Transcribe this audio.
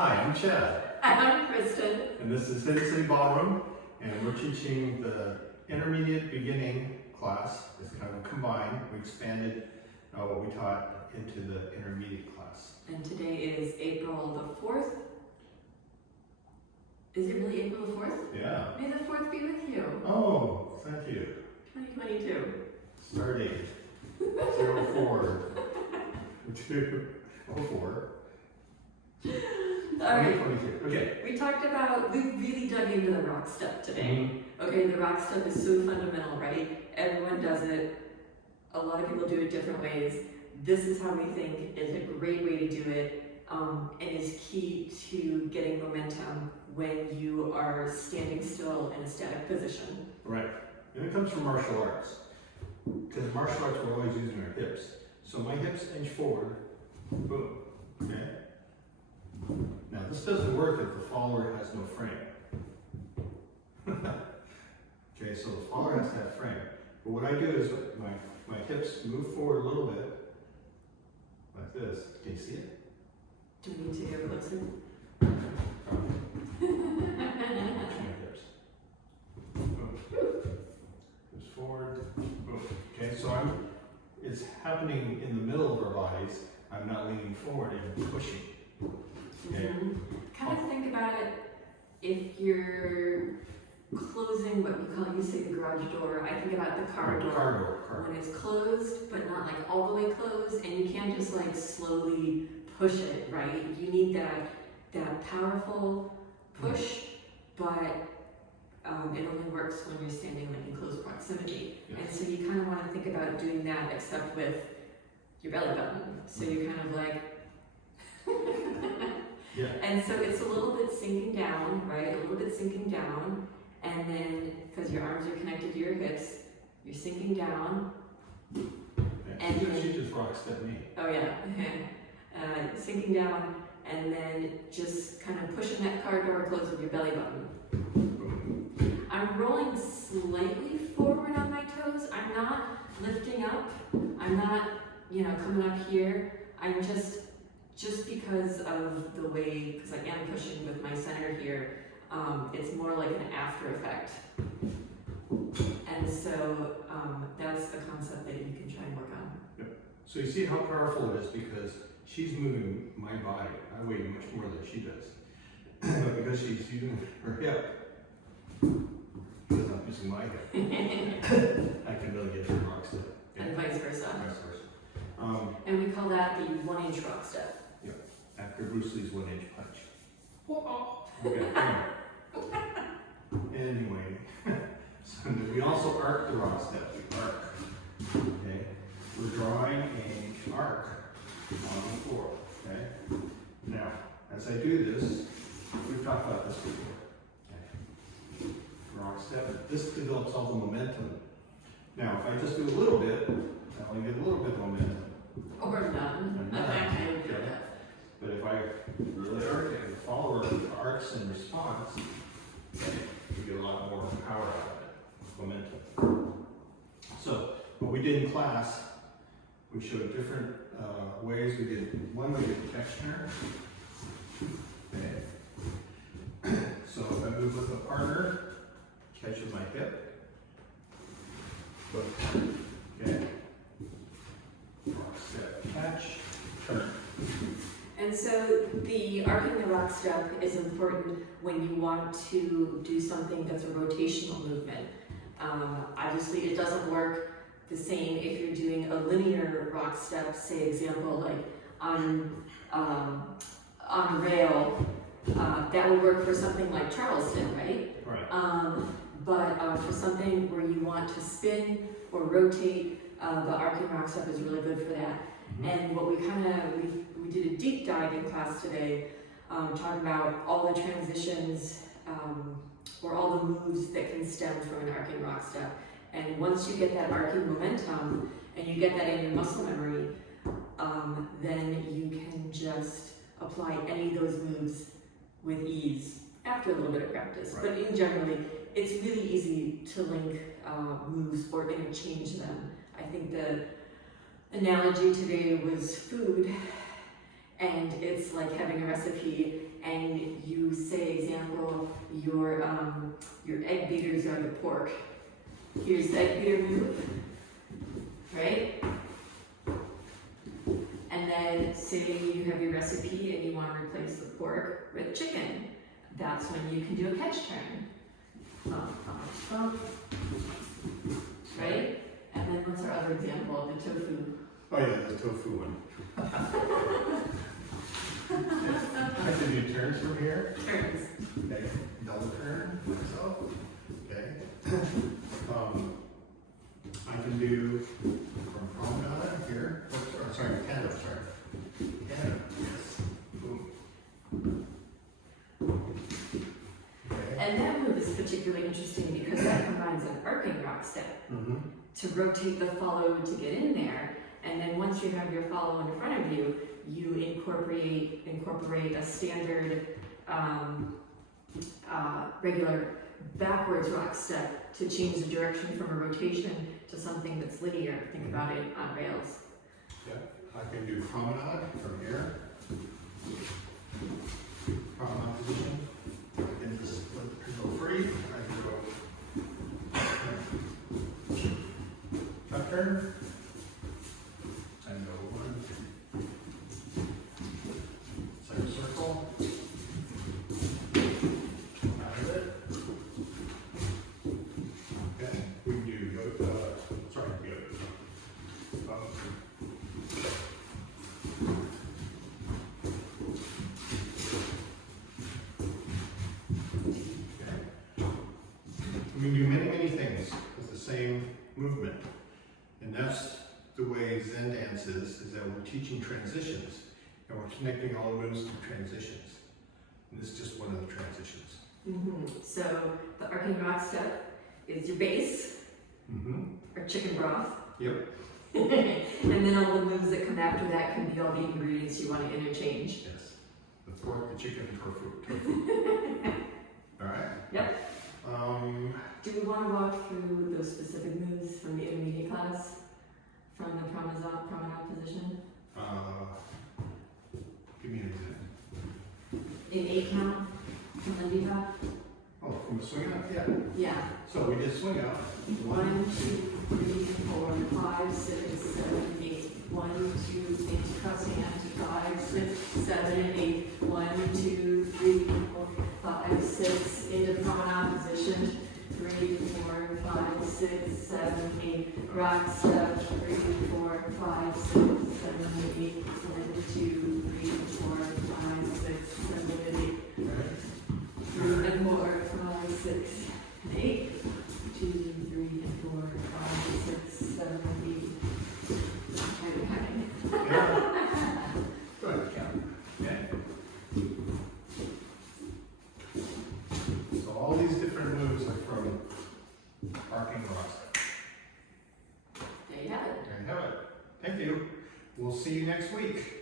Hi, I'm Chad. I'm Kristen. And this is HCB Ballroom, and we're teaching the intermediate beginning class. It's kind of combined. We expanded what we taught into the intermediate class. And today is April the 4th. Is it really April the 4th? Yeah. May the 4th be with you. Oh, thank you. 2022. Start date 04 204. All right. 2022. Okay. We talked about, we really dug into the rock step today. Okay, the rock step is so fundamental, right? Everyone does it. A lot of people do it different ways. This is how we think is a great way to do it, and is key to getting momentum when you are standing still in a static position. Right. And it comes from martial arts. Because martial arts, we're always using our hips. So my hips inch forward, boom, okay? Now this doesn't work if the follower has no frame. Okay, so the follower has to have frame. But what I do is my hips move forward a little bit, like this. Can you see it? Do we need to get closer? Watch my hips. Boom. Goes forward, boom. Okay, so it's happening in the middle of our bodies. I'm not leaning forward and pushing. Okay. Kind of think about it if you're closing what you call, you say the garage door, I think about the car door. Car door. When it's closed, but not like all the way closed, and you can't just like slowly push it, right? You need that powerful push, but it only works when you're standing like in close proximity. Yes. And so you kind of want to think about doing that except with your belly button. So you're kind of like, Yeah. and so it's a little bit sinking down, right? A little bit sinking down, and then because your arms are connected to your hips, you're sinking down. Okay. And So then- she just rock stepped me. Oh yeah, sinking down, and then just kind of pushing that car door closed with your belly button. I'm rolling slightly forward on my toes. I'm not lifting up. I'm not, coming up here. I'm just because of the way, because I am pushing with my center here, it's more like an after effect. And so that's a concept that you can try and work on. Yep. So you see how powerful it is because she's moving my body. I weigh much more than she does. But because she's using her hip, because I'm using my hip, I can really get her rock step. And vice versa. Vice versa. And we call that the 1-inch rock step. After Bruce Lee's 1-inch punch. Okay. Anyway, so we also arc the rock step. We arc. Okay. We're drawing an arc on the floor. Okay. Now, as I do this, we've talked about this before. Okay. Rock step. This develops all the momentum. Now, if I just do a little bit, I only get a little bit of momentum. Or none. Okay. But if I really arc it and the follower arcs in response, you get a lot more power out of it, momentum. So, what we did in class, we showed different ways. We did one way with texture. Okay. So if I move with a partner, catch with my hip. Okay. Rock step, catch, turn. And so the arcing the rock step is important when you want to do something that's a rotational movement. Obviously, it doesn't work the same if you're doing a linear rock step, say example like on a rail. That would work for something like Charleston, right? Right. But for something where you want to spin or rotate, the arcing rock step is really good for that. And what we did a deep dive in class today, talking about all the transitions or all the moves that can stem from an arcing rock step. And once you get that arcing momentum and you get that in your muscle memory, then you can just apply any of those moves with ease after a little bit of practice. Right. But in generally, it's really easy to link moves or interchange them. I think the analogy today was food, and it's like having a recipe, and you say, example, your egg beaters are the pork. Here's the egg beater move, right? And then say you have your recipe and you want to replace the pork with chicken. That's when you can do a catch turn. Right? And then what's our other example? The tofu. Oh yeah, the tofu one. I can do turns from here. Turns. Okay, double turn myself. Okay. I can do from promenade here. Oh, sorry, Canada, sorry. Canada, yes. Boom. Okay. And that move is particularly interesting because that combines an arcing rock step to rotate the follow to get in there. And then once you have your follow in front of you, you incorporate a standard regular backwards rock step to change the direction from a rotation to something that's linear. Think about it on rails. Yeah, I can do promenade from here. Promenade position. I can just let it go free. I can go up turn. And go one. Circle. Out of it. Okay, we can do sorry, we can do many things with the same movement. And that's the way Zen dance is that we're teaching transitions and we're connecting all the moves to transitions. And this is just one of the transitions. So the arcing rock step is your base, or chicken broth. Yep. And then all the moves that come after that can be all the ingredients you want to interchange. Yes. The pork, the chicken, tofu. All right. Yep. Do we want to walk through those specific moves from the intermediate class, from the promenade position? Give me an example. In 8 count, from the lead-up? Oh, from the swing out? Yeah. Yeah. So we did swing out. 1, 2, 3, 4, 5, 6, 7, 8. 1, 2, into crossing out to 5, 6, 7, and 8. 1, 2, 3, 4, 5, 6. Into promenade position. 3, 4, 5, 6, 7, 8. Rock step. 3, 4, 5, 6, 7, 8. 1, 2, 3, 4, 5, 6, 7, and 8. Okay. 3 and 4, 5, 6, and 8. 2, 3, 4, 5, 6, 7, 8. Yeah. Good. Okay. So all these different moves are from arcing rock. There you have it. There you have it. Thank you. We'll see you next week.